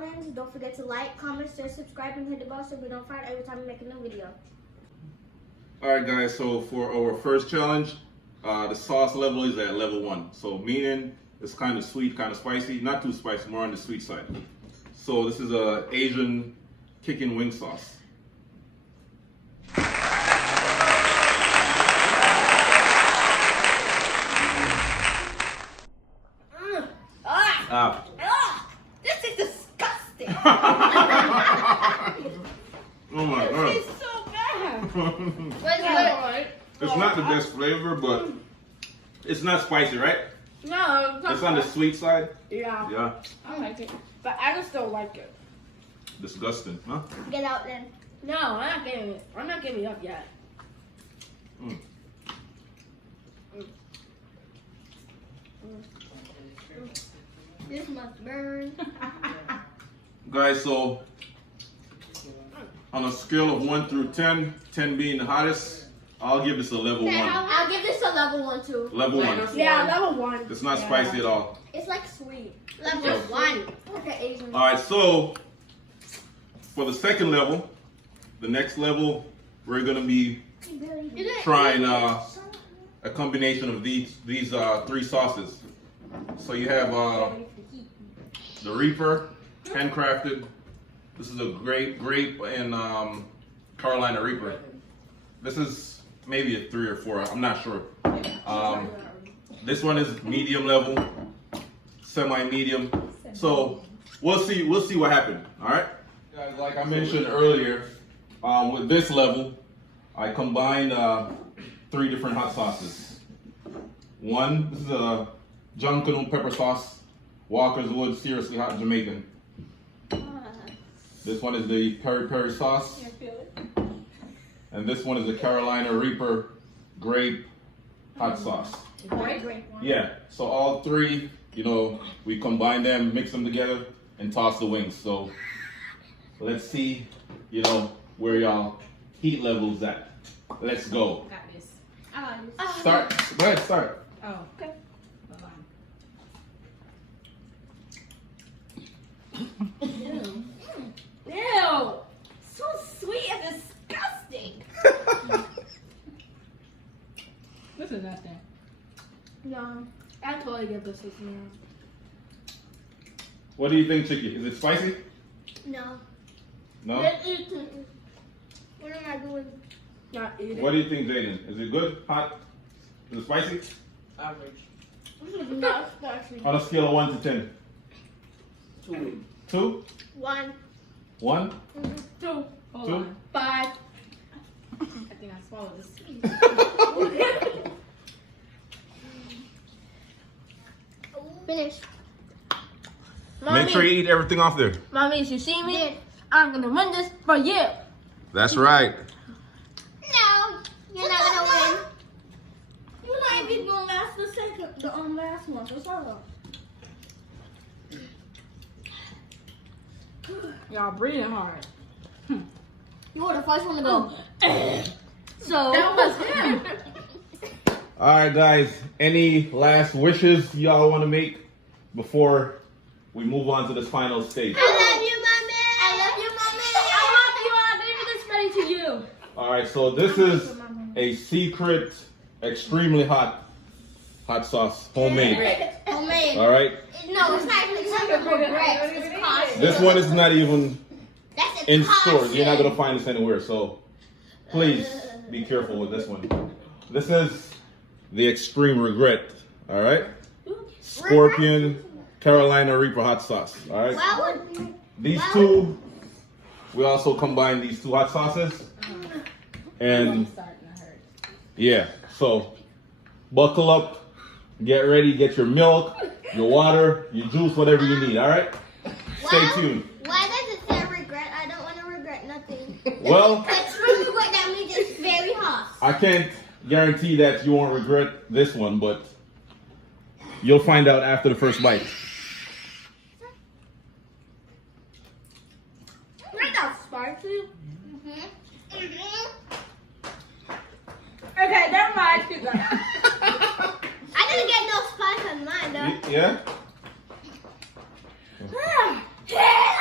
challenge. Don't forget to like, comment, share, subscribe, and hit the bell so we don't find every time we make a new video. Alright guys, so for our first challenge, the sauce level is at level 1. So meaning it's kind of sweet, kind of spicy. Not too spicy, more on the sweet side. So this is a Asian kicking wing sauce. This is disgusting. Oh my god. It's so bad. It's not the best flavor, but it's not spicy, right? No, It's on the sweet side. Yeah. Yeah. I like it, but I just don't like it. Disgusting, huh? Get out then. No, I'm not giving it. I'm not giving it up yet. Mm. This must burn. Guys, so on a scale of 1 through 10, 10 being the hottest, I'll give this a level 1. I'll give this a level 1 too. Level 1. Yeah, level 1. It's not spicy at all. It's like sweet. Level 1. Okay, Asian. Alright, so for the second level, the next level, we're gonna be trying a combination of these 3 sauces. So you have the Reaper, handcrafted. This is a grape and Carolina Reaper. This is maybe a 3 or 4. I'm not sure. This one is medium level, semi-medium. So we'll see what happens. All right, guys. Like I mentioned earlier, with this level, I combined 3 different hot sauces. One, this is a Junkanoo pepper sauce, Walker's Wood Seriously Hot Jamaican. This one is the peri peri sauce. And this one is the Carolina Reaper grape hot sauce. Great. Yeah, so all 3, we combine them, mix them together, and toss the wings. So let's see, where y'all heat levels at. Let's go. Got this. I got this. Start. Go ahead, start. Oh, okay. Ew. So sweet and disgusting. This is nothing. No. I totally give this a 0. What do you think, Chicky? Is it spicy? No. No? What am I doing? Not eating. What do you think, Jaden? Is it good? Hot? Is it spicy? Average. This is not spicy. On a scale of 1 to 10. 2. 2? 1. 1? 2. Hold 2? on. 5. I think I swallowed this. Finish. Make sure you eat everything off there. Mommy, if you see me, I'm gonna win this for you. That's right. No, you're not gonna win. You're not even gonna last the last one. So sorry. Y'all breathing hard. You were the first one to go. So That was him. All right, guys. Any last wishes y'all want to make before we move on to this final stage? I love you, mommy. I love you. I gave this ready to you. All right, so this is a secret, extremely hot sauce, homemade. Homemade. All right, No, it's not even regret. It's cost. this one is not even That's a in caution. stores. You're not gonna find this anywhere. So please be careful with this one. This is the extreme regret. All right, Scorpion Carolina Reaper hot sauce. All right, Well, these 2. We also combine these 2 hot sauces, and Starting to hurt. yeah. So buckle up, get ready, get your milk, your water, your juice, whatever you need. All right. Stay tuned. Why does it say regret? I don't want to regret nothing. Well, Extreme regret, that means it's very hot. I can't guarantee that you won't regret this one, but you'll find out after the first bite. Not that spicy. Okay, never mind. Keep going. I didn't get no spice on mine though. Yeah? Yeah.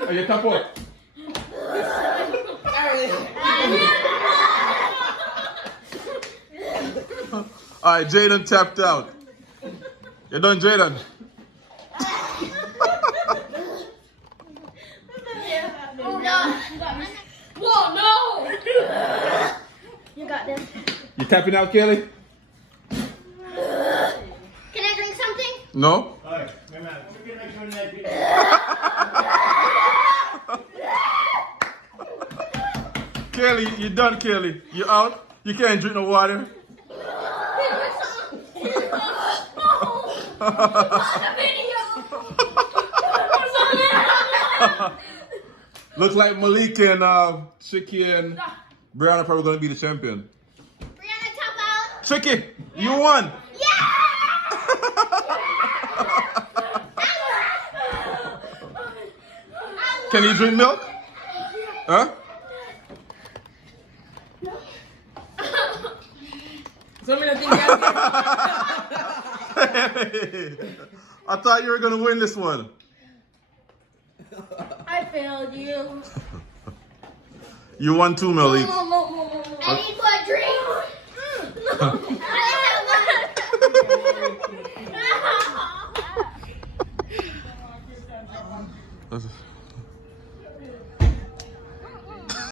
Are you top up? Alright, Jaden tapped out. You done, Jaden? Oh no. Whoa, no. You got this. You tapping out, Kelly? Can I drink something? No? Alright, wait a minute. Let me get my joint that video. Kelly, you done, Kelly. You out? You can't drink no water? Looks like Malik and Chicky and Brianna probably gonna be the champion. Brianna, top out. Chicky, you won. Can you drink milk? Huh? So many things. I thought you were gonna win this one. I failed you. You won too, Malik. I need more drink. That's-